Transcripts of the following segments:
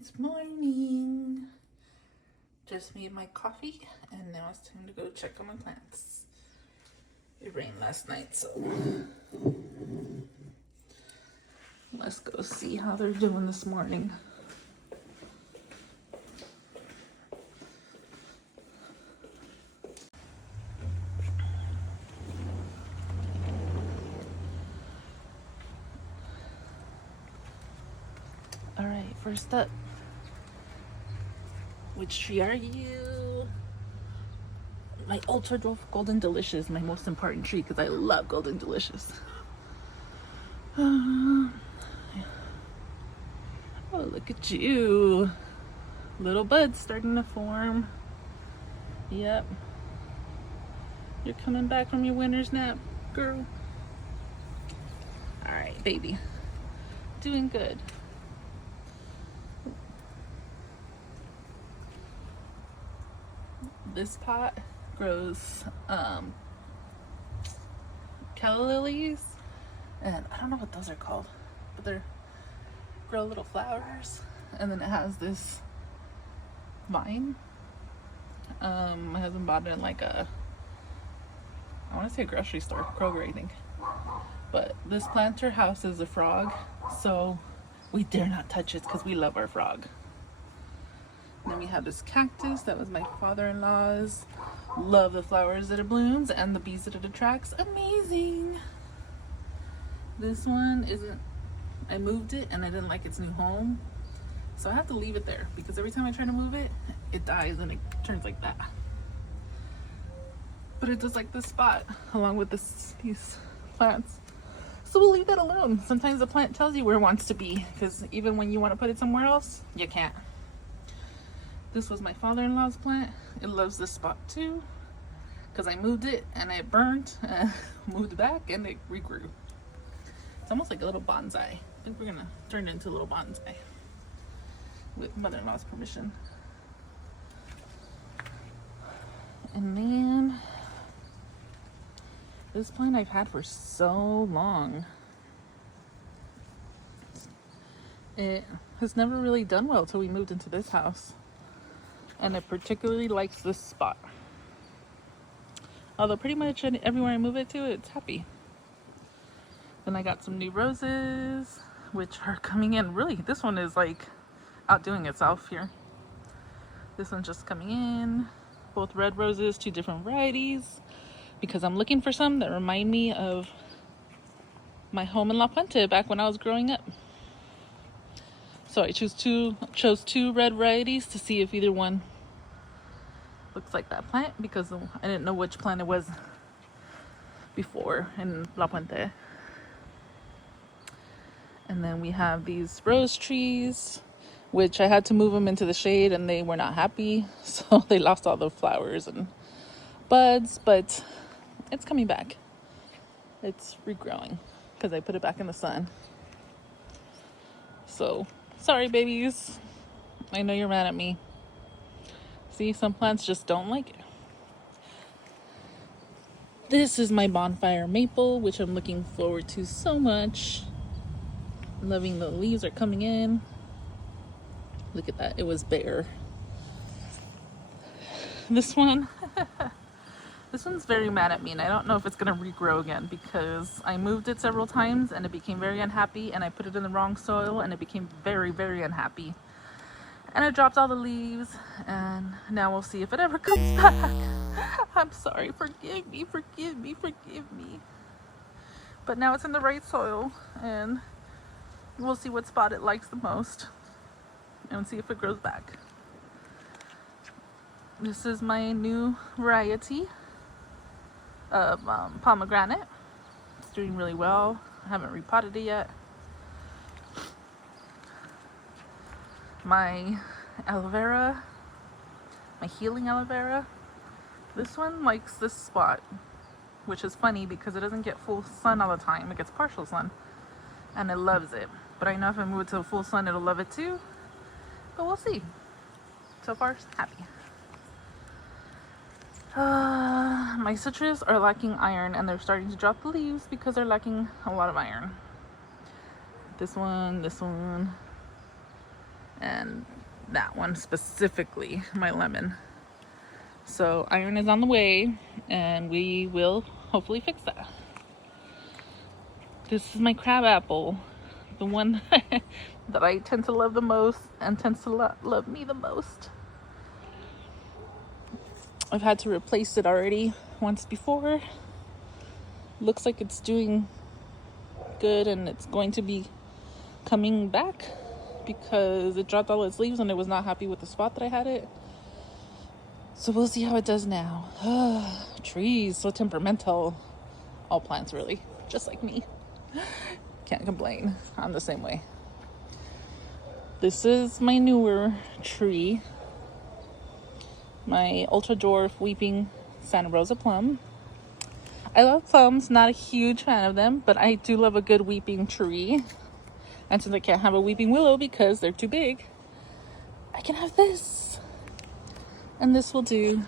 It's morning. Just made my coffee and now it's time to go check on my plants. It rained last night, so let's go see how they're doing this morning. All right, first up, which tree are you? My Ultra Dwarf Golden Delicious, my most important tree because I love Golden Delicious. Oh, look at you. Little buds starting to form. Yep. You're coming back from your winter's nap, girl. All right, baby. Doing good. This pot grows calla lilies, and I don't know what those are called, but they're grow little flowers, and then it has this vine. My husband bought it in like I want to say a grocery store, Kroger, I think. But this planter houses a frog, so we dare not touch it because we love our frog. And then we have this cactus that was my father-in-law's. Love the flowers that it blooms and the bees that it attracts. Amazing. This one isn't, I moved it and I didn't like its new home, so I have to leave it there because every time I try to move it, it dies and it turns like that. But it does like this spot along with these plants, so we'll leave that alone. Sometimes the plant tells you where it wants to be, because even when you want to put it somewhere else, you can't. This was my father-in-law's plant. It loves this spot too, because I moved it and it burned and moved back and it regrew. It's almost like a little bonsai. I think we're gonna turn it into a little bonsai with mother-in-law's permission. And then this plant I've had for so long. It has never really done well till we moved into this house. And it particularly likes this spot. Although pretty much everywhere I move it to, it's happy. Then I got some new roses, which are coming in. Really, this one is like outdoing itself here. This one's just coming in. Both red roses, 2 different varieties, because I'm looking for some that remind me of my home in La Puente back when I was growing up. So I chose two red varieties to see if either one looks like that plant, because I didn't know which plant it was before in La Puente. And then we have these rose trees, which I had to move them into the shade and they were not happy, so they lost all the flowers and buds, but it's coming back. It's regrowing because I put it back in the sun. So sorry, babies. I know you're mad at me. See, some plants just don't like it. This is my bonfire maple, which I'm looking forward to so much. Loving the leaves are coming in. Look at that, it was bare. This one, this one's very mad at me, and I don't know if it's gonna regrow again because I moved it several times and it became very unhappy, and I put it in the wrong soil and it became very, very unhappy. And it dropped all the leaves, and now we'll see if it ever comes back. I'm sorry, forgive me, forgive me, forgive me. But now it's in the right soil, and we'll see what spot it likes the most and see if it grows back. This is my new variety of pomegranate. It's doing really well. I haven't repotted it yet. My aloe vera, my healing aloe vera. This one likes this spot, which is funny because it doesn't get full sun all the time. It gets partial sun, and it loves it. But I know if I move it to full sun, it'll love it too. But we'll see. So far, happy. My citrus are lacking iron, and they're starting to drop the leaves because they're lacking a lot of iron. This one, and that one specifically, my lemon. So iron is on the way, and we will hopefully fix that. This is my crab apple, the one that I tend to love the most and tends to love me the most. I've had to replace it already once before. Looks like it's doing good, and it's going to be coming back because it dropped all its leaves and it was not happy with the spot that I had it. So we'll see how it does now. Trees, so temperamental. All plants really, just like me. Can't complain. I'm the same way. This is my newer tree. My ultra dwarf weeping Santa Rosa plum. I love plums, not a huge fan of them, but I do love a good weeping tree. And since I can't have a weeping willow because they're too big, I can have this. And this will do.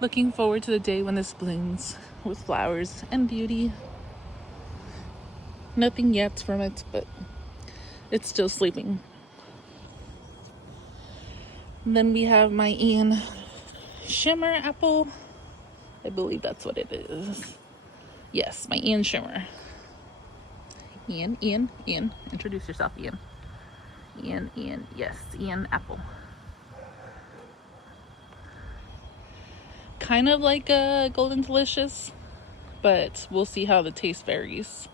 Looking forward to the day when this blooms with flowers and beauty. Nothing yet from it, but it's still sleeping. And then we have my Ian Shimmer apple. I believe that's what it is. Yes, my Ian Shimmer. Ian. Introduce yourself, Ian. Ian. Yes, Ian apple. Kind of like a Golden Delicious, but we'll see how the taste varies.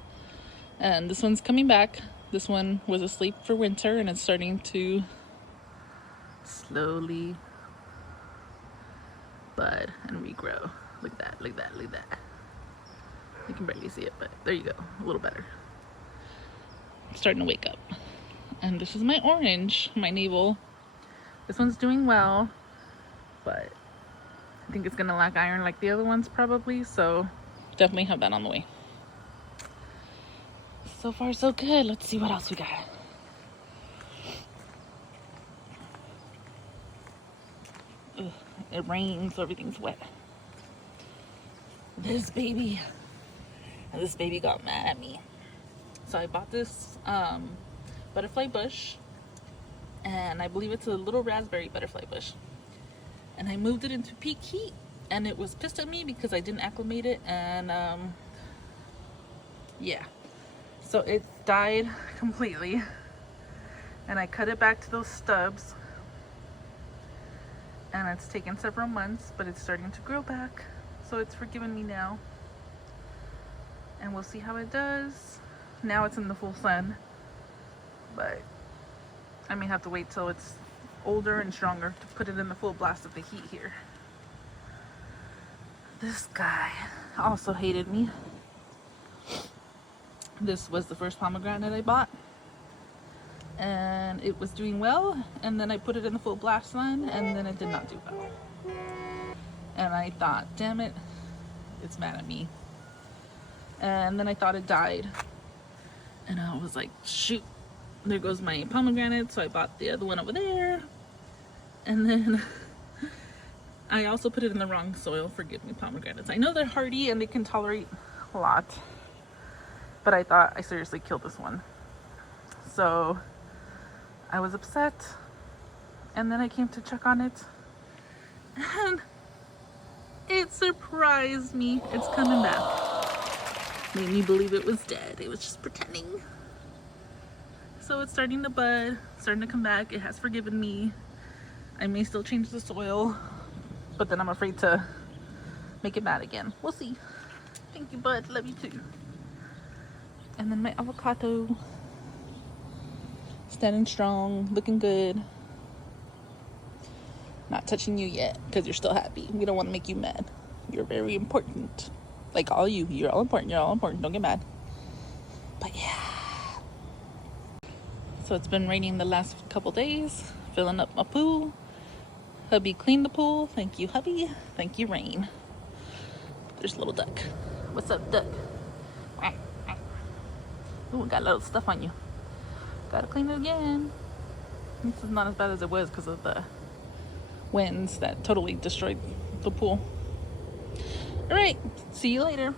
And this one's coming back. This one was asleep for winter, and it's starting to slowly bud and regrow. Look at that, look at that, look at that. You can barely see it, but there you go, a little better. I'm starting to wake up. And this is my orange, my navel. This one's doing well, but I think it's gonna lack iron like the other ones probably, so definitely have that on the way. So far so good. Let's see what else we got. Ugh, it rains, so everything's wet. This baby got mad at me. So I bought this butterfly bush, and I believe it's a little raspberry butterfly bush. And I moved it into peak heat, and it was pissed at me because I didn't acclimate it, and yeah. So it died completely, and I cut it back to those stubs, and it's taken several months, but it's starting to grow back, so it's forgiven me now, and we'll see how it does. Now it's in the full sun, but I may have to wait till it's older and stronger to put it in the full blast of the heat here. This guy also hated me. This was the first pomegranate I bought, and it was doing well, and then I put it in the full blast sun, and then it did not do well. And I thought, damn it, it's mad at me. And then I thought it died, and I was like, shoot, there goes my pomegranate. So I bought the other one over there, and then I also put it in the wrong soil. Forgive me, pomegranates. I know they're hardy and they can tolerate a lot, but I thought I seriously killed this one. So I was upset, and then I came to check on it, and it surprised me. It's coming back. Made me believe it was dead. It was just pretending. So it's starting to bud, starting to come back. It has forgiven me. I may still change the soil, but then I'm afraid to make it mad again. We'll see. Thank you, bud. Love you too. And then my avocado, standing strong, looking good. Not touching you yet because you're still happy. We don't want to make you mad. You're very important. Like all you. You're all important. You're all important. Don't get mad. But yeah. So it's been raining the last couple days. Filling up my pool. Hubby cleaned the pool. Thank you, hubby. Thank you, rain. There's a little duck. What's up, duck? Ooh, got a little stuff on you. Gotta clean it again. This is not as bad as it was because of the winds that totally destroyed the pool. All right, see you later.